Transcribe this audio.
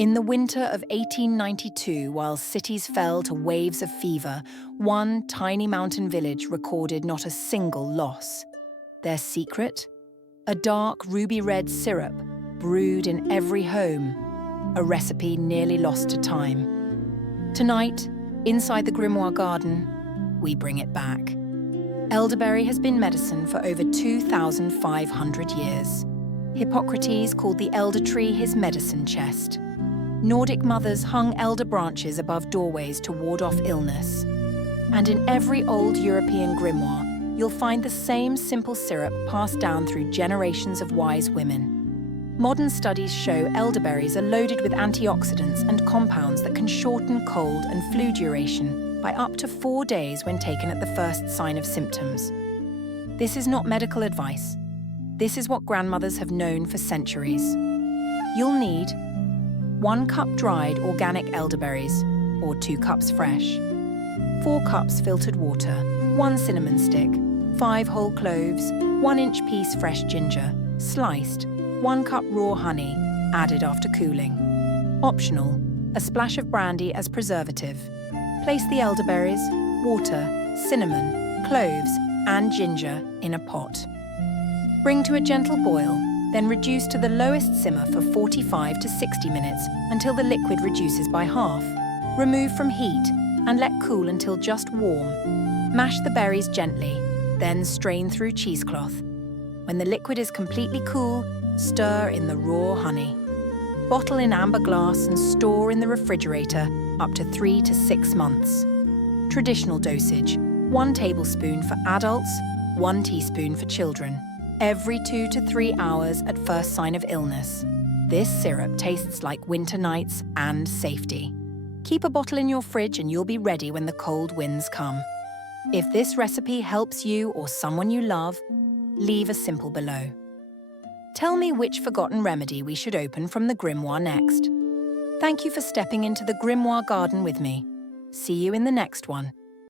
In the winter of 1892, while cities fell to waves of fever, one tiny mountain village recorded not a single loss. Their secret? A dark ruby-red syrup brewed in every home, a recipe nearly lost to time. Tonight, inside the Grimoire Garden, we bring it back. Elderberry has been medicine for over 2,500 years. Hippocrates called the elder tree his medicine chest. Nordic mothers hung elder branches above doorways to ward off illness. And in every old European grimoire, you'll find the same simple syrup passed down through generations of wise women. Modern studies show elderberries are loaded with antioxidants and compounds that can shorten cold and flu duration by up to 4 days when taken at the first sign of symptoms. This is not medical advice. This is what grandmothers have known for centuries. You'll need 1 cup dried organic elderberries, or 2 cups fresh, 4 cups filtered water, 1 cinnamon stick, 5 whole cloves, 1-inch piece fresh ginger, sliced, 1 cup raw honey, added after cooling. Optional, a splash of brandy as preservative. Place the elderberries, water, cinnamon, cloves, and ginger in a pot. Bring to a gentle boil, then reduce to the lowest simmer for 45 to 60 minutes until the liquid reduces by half. Remove from heat and let cool until just warm. Mash the berries gently, then strain through cheesecloth. When the liquid is completely cool, stir in the raw honey. Bottle in amber glass and store in the refrigerator up to 3 to 6 months. Traditional dosage: 1 tablespoon for adults, 1 teaspoon for children. Every 2 to 3 hours at first sign of illness. This syrup tastes like winter nights and safety. Keep a bottle in your fridge and you'll be ready when the cold winds come. If this recipe helps you or someone you love, leave a simple below. Tell me which forgotten remedy we should open from the grimoire next. Thank you for stepping into the Grimoire Garden with me. See you in the next one.